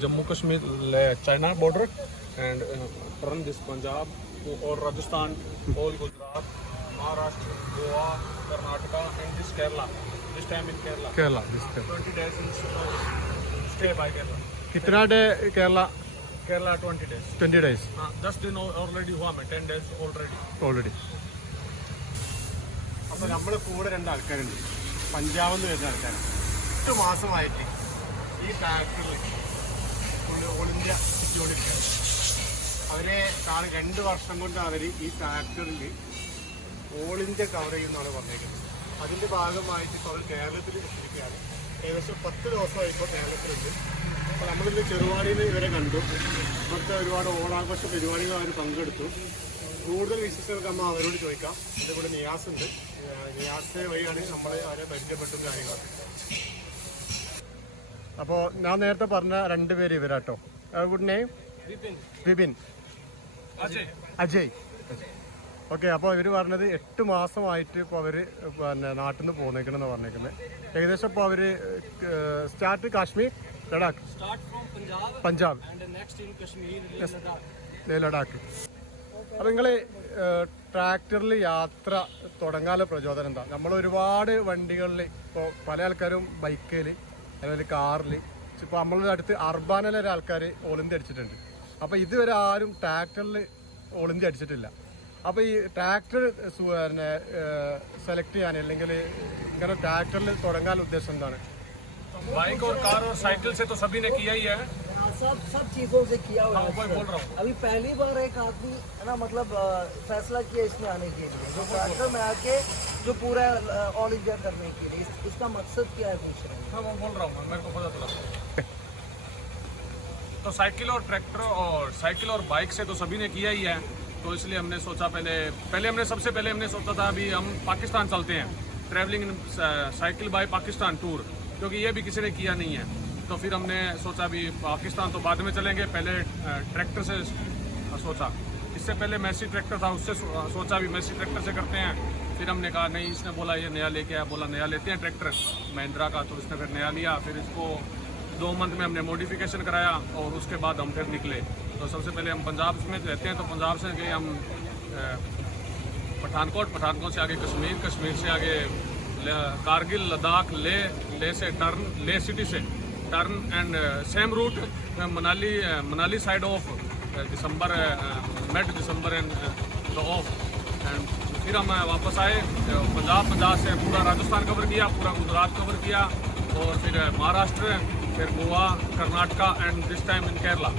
Jammu Kashmir, Le- China border, and uh, turn this Punjab, or Rajasthan, all Gujarat, Maharashtra, Goa, Karnataka, and this Kerala. This time in Kerala. Kerala this Kerala 20 days in uh, stay by Kerala. कितना day Kerala Kerala 20 days. Twenty days Uh, 10 दिन already हुआ मैं 10 days already. Already അപ്പൊ നമ്മളെ കൂടെ രണ്ട് ആൾക്കാരുണ്ട് പഞ്ചാബിൽ നിന്ന് വരുന്ന ആൾക്കാരാണ് എട്ട് മാസമായിട്ട് ഈ ട്രാക്ടറിൽ ഓൾ ഇന്ത്യ ചുറ്റിക്കൊണ്ടിരിക്കുകയാണ് അവരെ കാണും രണ്ട് വർഷം കൊണ്ട് അവർ ഈ ട്രാക്ടറിൽ ഓൾ ഇന്ത്യ കവർ ചെയ്യുന്നതാണ് പറഞ്ഞേക്കുന്നത് അതിന്റെ ഭാഗമായിട്ട് ഇപ്പോൾ അവർ കേരളത്തിൽ എത്തിയിരിക്കുകയാണ്. ഏകദേശം പത്ത് ദിവസമായി ഇപ്പോൾ കേരളത്തിലുണ്ട്. അപ്പോൾ നമ്മളിന്ന് ചെറുവാടിയിൽ ഇവരെ കണ്ടു. ഇവിടുത്തെ ഒരുപാട് ഓണാഘോഷ പരിപാടികൾ അവർ പങ്കെടുത്തു. കൂടുതൽ വിശേഷങ്ങൾക്ക് നമ്മൾ അവരോട് ചോദിക്കാം. അതേപോലെ നിയാസ് ഉണ്ട്. നിയാസ് വഴിയാണ് നമ്മൾ അവരെ പരിചയപ്പെട്ടും കാര്യങ്ങളൊക്കെ. അപ്പോൾ ഞാൻ നേരത്തെ പറഞ്ഞ രണ്ടുപേര് ഇവരാട്ടോ. Good name Vipin. Ajay. Okay അപ്പോൾ ഇവർ പറഞ്ഞത് എട്ട് മാസമായിട്ട് ഇപ്പോൾ അവർ പിന്നെ നാട്ടിൽ നിന്ന് പോന്നേക്കണമെന്ന് പറഞ്ഞേക്കുന്നത് ഏകദേശം ഇപ്പോൾ അവർ സ്റ്റാർട്ട് കാശ്മീർ ലഡാക്ക്. പഞ്ചാബ് ലഡാക്ക് അപ്പം നിങ്ങൾ ട്രാക്ടറിൽ യാത്ര തുടങ്ങാനുള്ള പ്രചോദനം എന്താ? നമ്മൾ ഒരുപാട് വണ്ടികളിൽ ഇപ്പോൾ പല ആൾക്കാരും ബൈക്കിൽ അതുപോലെ കാറിൽ ഇപ്പോൾ നമ്മളുടെ അടുത്ത് അർബാനിലെ ആൾക്കാർ ഒളിന്തി അടിച്ചിട്ടുണ്ട് അപ്പോൾ ഇതുവരെ ആരും ട്രാക്ടറിൽ ഒളിന്തി അടിച്ചിട്ടില്ല അപ്പോൾ ഈ ട്രാക്ടർ പിന്നെ സെലക്ട് ചെയ്യാൻ അല്ലെങ്കിൽ ഇങ്ങനെ ട്രാക്ടറിൽ തുടങ്ങാൻ ഉദ്ദേശം എന്താണ് बाइक और कार और साइकिल से तो सभी ने किया ही है सब सब चीज़ों से किया हुआ हाँ, है। बोल रहा हूँ। अभी पहली बार एक आदमी है ना मतलब फैसला किया इसमें आने के लिए। जो ट्रैक्टर में आके जो पूरा ऑल इंडिया करने के लिए इस, इसका मकसद क्या है पूछ रहे हैं? हाँ मैं बोल रहा हूँ मेरे को पता चला। तो साइकिल और ट्रैक्टर और साइकिल और बाइक से तो सभी ने किया ही है तो इसलिए हमने सोचा पहले पहले हमने सबसे पहले हमने सोचा था अभी हम पाकिस्तान चलते हैं। Travelling in cycle by Pakistan tour क्योंकि ये भी किसी ने किया नहीं है। तो फिर हमने सोचा भी पाकिस्तान तो बाद में चलेंगे, पहले ट्रैक्टर से सोचा। इससे पहले मैसी ट्रैक्टर था, उससे सोचा भी, मैसी ट्रैक्टर से करते हैं। फिर हमने कहा, नहीं, इसने बोला, ये नया लेके आया, बोला, नया लेते हैं ट्रैक्टर। महिंद्रा का तो इसने फिर नया लिया, फिर इसको दो मंथ में हमने मॉडिफिकेशन कराया, और उसके बाद हम फिर निकले। तो सबसे पहले हम पंजाब में रहते हैं तो पंजाब से गए हम पठानकोट। पठानकोट से आगे कश्मीर कश्मीर से आगे कारगिल, लद्दाख, ले ले से टर्न, ले सिटी से। turn and same route Manali uh, Manali side of December mid December end of end फिर हम uh, वापस आए uh, पंजाब पंजाब से पूरा राजस्थान कवर किया पूरा गुजरात कवर किया और फिर uh, महाराष्ट्र फिर Goa Karnataka and this time in Kerala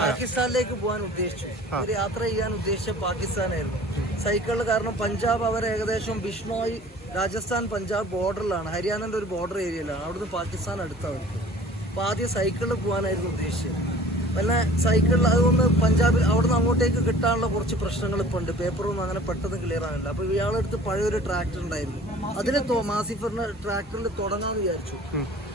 പാകിസ്ഥാനിലേക്ക് പോകാൻ ഉദ്ദേശിച്ചു ഒരു യാത്ര ചെയ്യാൻ ഉദ്ദേശിച്ച പാകിസ്ഥാനായിരുന്നു സൈക്കിളിൽ കാരണം പഞ്ചാബ് അവർ ഏകദേശം ബിഷ്ണോയ് രാജസ്ഥാൻ പഞ്ചാബ് ബോർഡറിലാണ്. ഹരിയാനന്റെ ഒരു ബോർഡർ ഏരിയയിലാണ്. അവിടുന്ന് പാകിസ്ഥാൻ അടുത്തവർക്ക് അപ്പോൾ ആദ്യം സൈക്കിളിൽ പോകാനായിരുന്നു ഉദ്ദേശിച്ചത്. പിന്നെ സൈക്കിളിൽ അതുകൊണ്ട് പഞ്ചാബിൽ അവിടുന്ന് അങ്ങോട്ടേക്ക് കിട്ടാനുള്ള കുറച്ച് പ്രശ്നങ്ങൾ ഇപ്പോൾ ഉണ്ട്. പേപ്പറൊന്നും അങ്ങനെ പെട്ടെന്ന് ക്ലിയർ ആവില്ല. അപ്പൊ ഇയാളെടുത്ത് പഴയൊരു ട്രാക്ടർ ഉണ്ടായിരുന്നു. അതിന് മാസിഫറിന് ട്രാക്ടറിൽ തുടങ്ങാന്ന് വിചാരിച്ചു.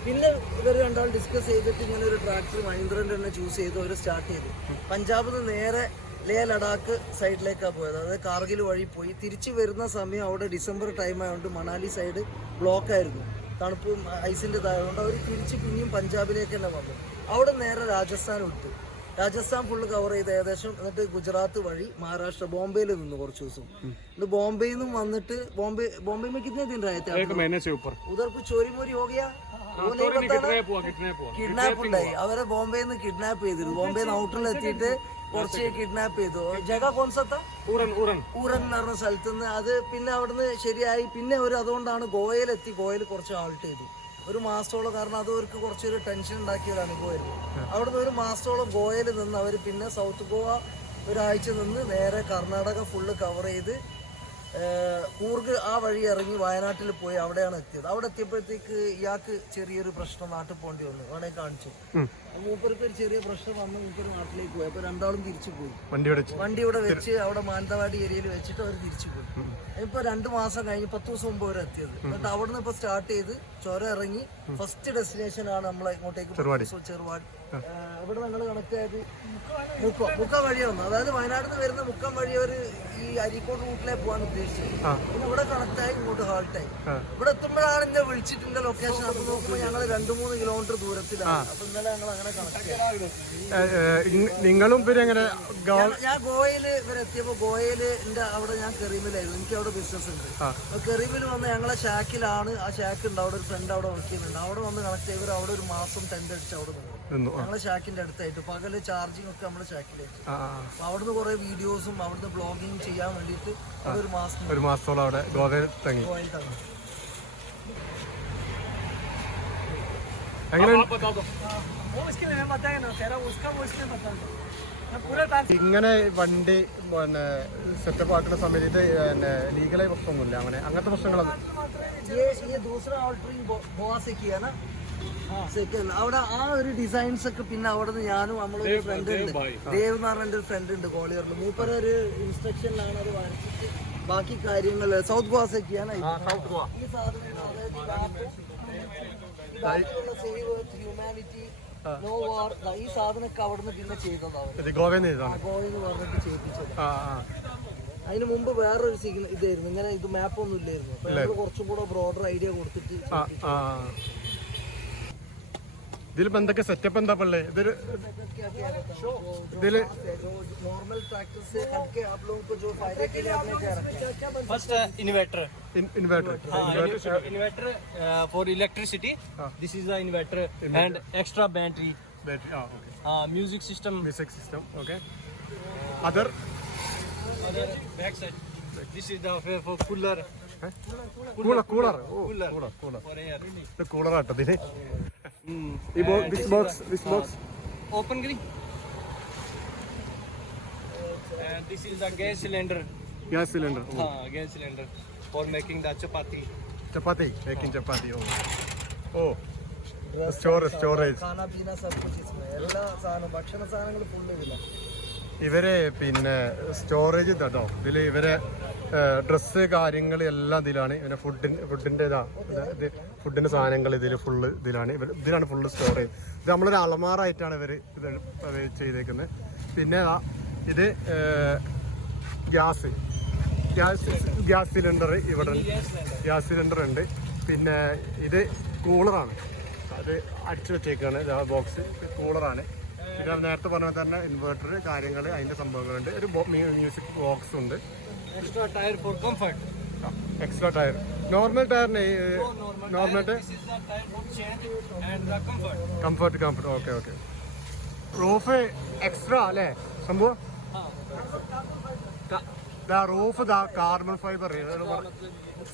പിന്നെ ഇവർ രണ്ടാൾ ഡിസ്കസ് ചെയ്തിട്ട് ഇങ്ങനെ ഒരു ട്രാക്ടർ മഹീന്ദ്രന്റെ തന്നെ ചൂസ് ചെയ്ത് അവർ സ്റ്റാർട്ട് ചെയ്തു. പഞ്ചാബിൽ നിന്ന് നേരെ ലേ ലഡാക്ക് സൈഡിലേക്കാണ് പോയത് അതായത് കാർഗിൽ വഴി പോയി തിരിച്ചു വരുന്ന സമയം അവിടെ ഡിസംബർ ടൈം ആയതുകൊണ്ട് മണാലി സൈഡ് ബ്ലോക്ക് ആയിരുന്നു തണുപ്പും ഐസിൻ്റെ ഇതായതുകൊണ്ട് അവർ തിരിച്ച് പിന്നെയും പഞ്ചാബിലേക്ക് തന്നെ വന്നു അവിടെ നേരെ രാജസ്ഥാൻ വിട്ടു രാജസ്ഥാൻ ഫുള്ള് കവർ ചെയ്ത് ഏകദേശം എന്നിട്ട് ഗുജറാത്ത് വഴി മഹാരാഷ്ട്ര ബോംബെയിൽ നിന്നു കുറച്ച് ദിവസം ഇത് ബോംബെയിൽ നിന്നും വന്നിട്ട് ബോംബെ ബോംബെ में कितने दिन रहे थे आप लोग? महीने से ऊपर उधर कुछ चोरी मोरी हो गया वो नहीं पता ना हुआ कितने हुआ കിഡ്നാപ്പ് ഉണ്ടായി അവരെ ബോംബെയിൽ നിന്ന് കിഡ്നാപ്പ് ചെയ്തിരുന്നു ബോംബെ ഔട്ടറിൽ എത്തിയിട്ട് കുറച്ച് കിഡ്നാപ്പ് ചെയ്തു. ജഗ കോൺസെപ്റ്റാ? ഊറൻ ഊറൻ ഊറൻ എന്ന് പറഞ്ഞ സ്ഥലത്ത് നിന്ന് അത് പിന്നെ അവിടുന്ന് ശരിയായി. പിന്നെ അവർ അതുകൊണ്ടാണ് ഗോയയിലെത്തി ഗോയയിൽ കുറച്ച് ആൾട്ട് ചെയ്തു. ഒരു മാസത്തോളം കാരണം അത് അവർക്ക് കുറച്ചൊരു ടെൻഷൻ ഉണ്ടാക്കിയ ഒരു അനുഭവമായിരുന്നു. അവിടുന്ന് ഒരു മാസത്തോളം ഗോയയിൽ നിന്ന് അവർ പിന്നെ സൗത്ത് ഗോവ ഒരാഴ്ച നിന്ന് നേരെ കർണാടക ഫുള്ള് കവർ ചെയ്ത് കൂർഗ് ആ വഴി ഇറങ്ങി വയനാട്ടിൽ പോയി അവിടെയാണ് എത്തിയത്. അവിടെ എത്തിയപ്പോഴത്തേക്ക് ഇയാൾക്ക് ചെറിയൊരു പ്രശ്നം നാട്ടിൽ പോകേണ്ടി വന്നു. അവിടെ കാണിച്ചു. മൂപ്പർക്ക് ഒരു ചെറിയ പ്രശ്നം വന്ന് മൂപ്പര് നാട്ടിലേക്ക് പോയി. അപ്പൊ രണ്ടാളും തിരിച്ചു പോയി. വണ്ടി ഇവിടെ വെച്ച്. അവിടെ മാനന്തവാടി ഏരിയയിൽ വെച്ചിട്ട് അവർ തിരിച്ചു പോയി. ഇപ്പൊ രണ്ടു മാസം കഴിഞ്ഞ് പത്ത് ദിവസം മുമ്പ് അവർ എത്തിയത്. എന്നിട്ട് അവിടുന്ന് ഇപ്പൊ സ്റ്റാർട്ട് ചെയ്ത് ചുരം ഇറങ്ങി ഫസ്റ്റ് ഡെസ്റ്റിനേഷൻ ആണ് നമ്മളെ ഇങ്ങോട്ടേക്ക് ചെറുവാടി. പോകുന്നത്. ഇവിടെ നിങ്ങൾ കണക്ട് ആയത് മുക്കം മുക്കം വഴിയാണ്. അതായത് വയനാട്ടിൽ നിന്ന് വരുന്ന മുക്കം വഴി അവർ ഈ അരീക്കോട് റൂട്ടിലേക്ക് പോകാൻ ഉദ്ദേശിച്ചു ഉദ്ദേശിച്ചത് പിന്നെ ഇവിടെ കണക്റ്റായി ഇങ്ങോട്ട് ഹാൾട്ടായി. ഇവിടെ എത്തുമ്പോഴാണ് എന്നെ വിളിച്ചിട്ടുണ്ട് ലൊക്കേഷൻ അപ്പൊ നോക്കുമ്പോൾ ഞങ്ങൾ രണ്ടു മൂന്ന് കിലോമീറ്റർ ദൂരത്തിലാണ്. അപ്പൊ ഇന്നലെ ഞങ്ങൾ അങ്ങനെ കണക്ട് നിങ്ങളും പിന്നെ എങ്ങനെ ഞാൻ- ഗോയയിൽ ഇവരെ എത്തിയപ്പോ ഗോയയിൽ എന്റെ അവിടെ ഞാൻ കെറീമിലായിരുന്നു എനിക്ക് അവിടെ ബിസിനസ് ഉണ്ട്. കെറിമിൽ അപ്പൊ കെറീമിൽ വന്ന് ഞങ്ങളെ ഷാക്കിലാണ് ആ ഷാക്ക് ഉണ്ട്. അവിടെ ഒരു ഫ്രണ്ട് അവിടെ വർക്ക് ചെയ്യുന്നുണ്ട്. അവിടെ വന്ന് കണക്ട് ചെയ്ത് അവിടെ ഒരു മാസം ടെന്റ് അടിച്ച് അവിടെ നിന്നു. ഷാക്കിന്റെ അടുത്തായിട്ട്. പകൽ ചാർജിങ് ഒക്കെ നമ്മൾ ഷാക്കിലേക്ക് അവിടുന്ന് കുറെ വീഡിയോസും അവിടുന്ന് ബ്ലോഗിങ് ചെയ്യാൻ വേണ്ടിട്ട് ഒരു മാസം ഒരു അവിടെ തങ്ങി. ഇങ്ങനെ വണ്ടി പിന്നെ സെറ്റപ്പ് ആക്കുന്ന സമയത്ത് ലീഗലായി പ്രശ്നമൊന്നുമില്ല. അങ്ങനെ അങ്ങനത്തെ പ്രശ്നങ്ങളൊന്നും സെക്കൻഡ് അവിടെ ആ ഒരു ഡിസൈൻസ് ഒക്കെ പിന്നെ അവിടെ നിന്ന് ഞാനും നമ്മളൊരു ഫ്രണ്ട് ഉണ്ട്. ദേവ് എന്ന് പറഞ്ഞ ഒരു ഫ്രണ്ട് ഉണ്ട് കോളിയറിൽ മൂപ്പര ഒരു ഇൻസ്ട്രക്ഷനിലാണ് അത് വരച്ചിട്ട് ബാക്കി കാര്യങ്ങൾ സൗത്ത് ഗോവ. സെറ്റ് ഈ സാധനമൊക്കെ അവിടെ നിന്ന് പിന്നെ ചെയ്തതാണ്. ഗോവയിൽ ഗോവയിൽ പറഞ്ഞിട്ട് ചെയ്യിപ്പിച്ചത് അതിന് മുമ്പ് വേറൊരു സിഗ്നൽ ഇതായിരുന്നു. ഇങ്ങനെ ഇത് മാപ്പ് ഒന്നും ഇല്ലായിരുന്നു. കുറച്ചും കൂടെ ബ്രോഡർ ഐഡിയ കൊടുത്തിട്ട് ഇതിലിപ്പോ എന്തൊക്കെ സെറ്റപ്പ് എന്താ പള്ളേ ഇതൊരു ഇതില് नॉर्मल ट्रैक्टर से हट के आप लोगों को जो फायदे के लिए आपने क्या रखा है First, uh, inverter. Inverter Uh, inverter uh, for electricity. This is the inverter and extra battery. cooler cooler. Cooler cooler. ഇത് കൂളർ ആട്ടത്തിന് ഈ box box this box open Shri this is the gas cylinder gas cylinder ഹാ gas cylinder for making the chapati chapati making chapati ഓ ഓ storage storage ഭക്ഷണ സാധനങ്ങൾ full ഇതിലാണ് ഇവരെ പിന്നെ സ്റ്റോറേജ് കേട്ടോ ഇതിൽ ഇവരെ ഡ്രസ്സ് കാര്യങ്ങൾ എല്ലാം ഇതിലാണ്. പിന്നെ ഫുഡിന് ഫുഡിന്റെ ഇതാ. ഇത് ഫുഡിന്റെ സാധനങ്ങൾ ഇതിൽ ഫുള്ള് ഇതിലാണ്. ഇവർ ഇതിലാണ് ഫുള്ള് സ്റ്റോറേജ് ഇത് നമ്മളൊരു അളമാറായിട്ടാണ് ഇവർ ഇത് ചെയ്തേക്കുന്നത് പിന്നെ ഇത് ഗ്യാസ്. ഗ്യാസ് ഗ്യാസ് സിലിണ്ടർ ഇവിടെ ഗ്യാസ് സിലിണ്ടർ ഉണ്ട്. പിന്നെ ഇത് കൂളറാണ് അത് അടിച്ചു വെച്ചേക്കാണ്. ബോക്സ് കൂളറാണ് പിന്നെ നേരത്തെ പറഞ്ഞ തന്നെ ഇൻവേർട്ടർ കാര്യങ്ങൾ അതിന്റെ സംഭവങ്ങളുണ്ട്. ഒരു മ്യൂസിക് ബോക്സ് ഉണ്ട്. Extra tyre for comfort extra tyre normal ടയറിന് normal. Comfort comfort okay okay roof extra അല്ലേ? സംഭവം? റൂഫ് ദാ കാർബൺ ഫൈബർ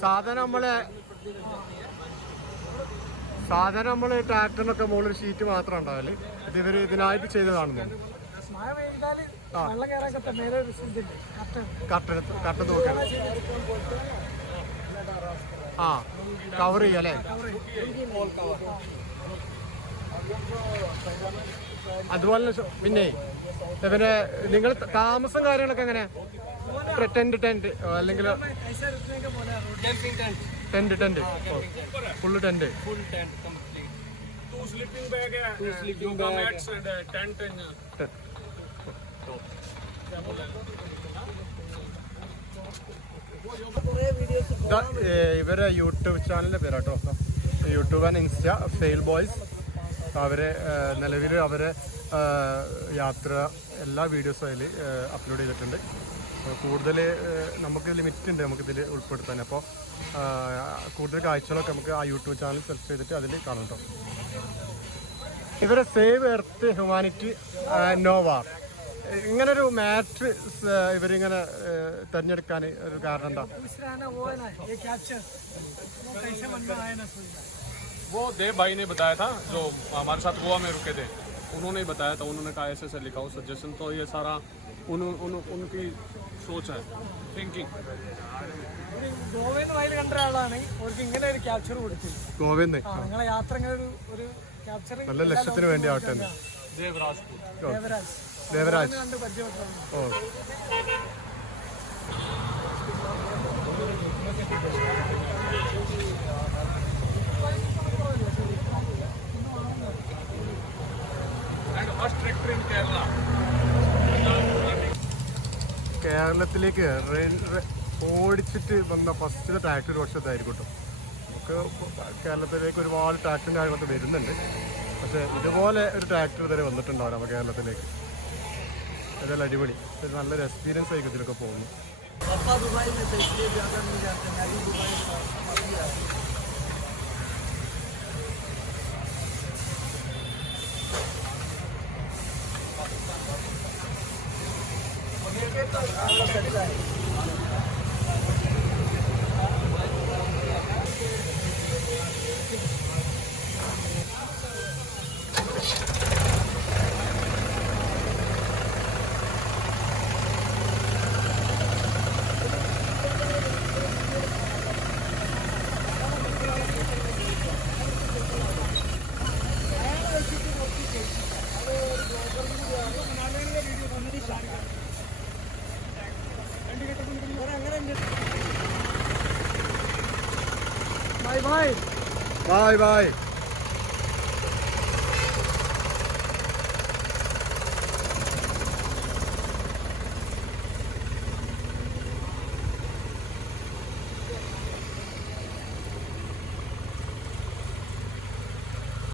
സാധാരണ നമ്മളെ സാധാരണ നമ്മൾ ട്രാക്ടറിനൊക്കെ മുകളിൽ ഷീറ്റ് മാത്രം ഉണ്ടാവൽ. ഇത് ഇവർ ഇതിനായിട്ട് ചെയ്തതാണെന്ന് ആ. കവർ ചെയ്യല്ലേ അതുപോലെ പിന്നെ പിന്നെ നിങ്ങൾ താമസം കാര്യങ്ങളൊക്കെ എങ്ങനെ ടെന്റ് ടെന്റ് അല്ലെങ്കിൽ tent tent full tent two sleeping bag, uh, two sleeping yoga bag. mats and tent and. ഇവരെ യൂട്യൂബ് ചാനലിന്റെ പേരാട്ടോ YouTube and insta fail boys അവരെ നിലവിൽ അവരെ യാത്ര എല്ലാ വീഡിയോസും അതിൽ അപ്ലോഡ് ചെയ്തിട്ടുണ്ട് കൂടുതൽ നമുക്ക് ലിമിറ്റ് ഉണ്ട് നമുക്ക് ഇതിൽ ഉൾപ്പെടുത്താൻ അപ്പോൾ കൂടുതൽ കാഴ്ചകളൊക്കെ നമുക്ക് ആ യൂട്യൂബ് ചാനൽ സെർച്ച് ചെയ്തിട്ട് അതിൽ കാണാം കേട്ടോ ഇവരെ സേവ് എർത്ത് ഹ്യൂമാനിറ്റി നോവാർ ഇങ്ങനൊരു മാറ്റ് ഇവരിങ്ങനെ ഏ, തിരഞ്ഞെടുക്കാൻ ഒരു കാരണം എന്താ दूसरा है ना वो है ना ये कैप्चर वो कैसे मन में आया ना सोच वो देव भाई ने बताया था जो हमारे साथ गोवा में रुके थे उन्होंने ही बताया था उन्होंने कहा ऐसे ऐसे लिखा हो सजेशन तो ये सारा उन, उन, उनकी सोच है थिंकिंग ഗോവയിൽ നിന്ന് വയൽ കണ്ട ഒരാളാണ് അവർക്ക് ഇങ്ങനെ ഒരു ക്യാപ്ചർ കൊടുത്തില്ല ഗോവയിൽ നിന്ന് ആ നിങ്ങളെ യാത്ര ഇങ്ങനെ ഒരു ഒരു ക്യാപ്ചർ നല്ല ലക്ഷ്യത്തിന് വേണ്ടി ആവട്ടെ എന്ന്. देवराजपुर ദേവരാജ് ദേവരാജ് കണ്ട് പരിചയപ്പെട്ടതാണ് ഓ एंड കേരളത്തിലേക്ക് ഓടിച്ചിട്ട് വന്ന ഫസ്റ്റ് ട്രാക്ടർ ഒരു വർഷത്തായിരിക്കും കേട്ടോ. നമുക്ക് കേരളത്തിലേക്ക് ഒരുപാട് ട്രാക്ടറിന്റെ കാര്യങ്ങളൊക്കെ വരുന്നുണ്ട്. പക്ഷേ ഇതുപോലെ ഒരു ട്രാക്ടർ ഇതുവരെ വന്നിട്ടുണ്ടാവും നമ്മുടെ കേരളത്തിലേക്ക്. അതെല്ലാം അടിപൊളി. ഒരു നല്ലൊരു എക്സ്പീരിയൻസ് ആയിരിക്കും ഇതിലൊക്കെ പോകുന്നു বাই বাই বাই বাই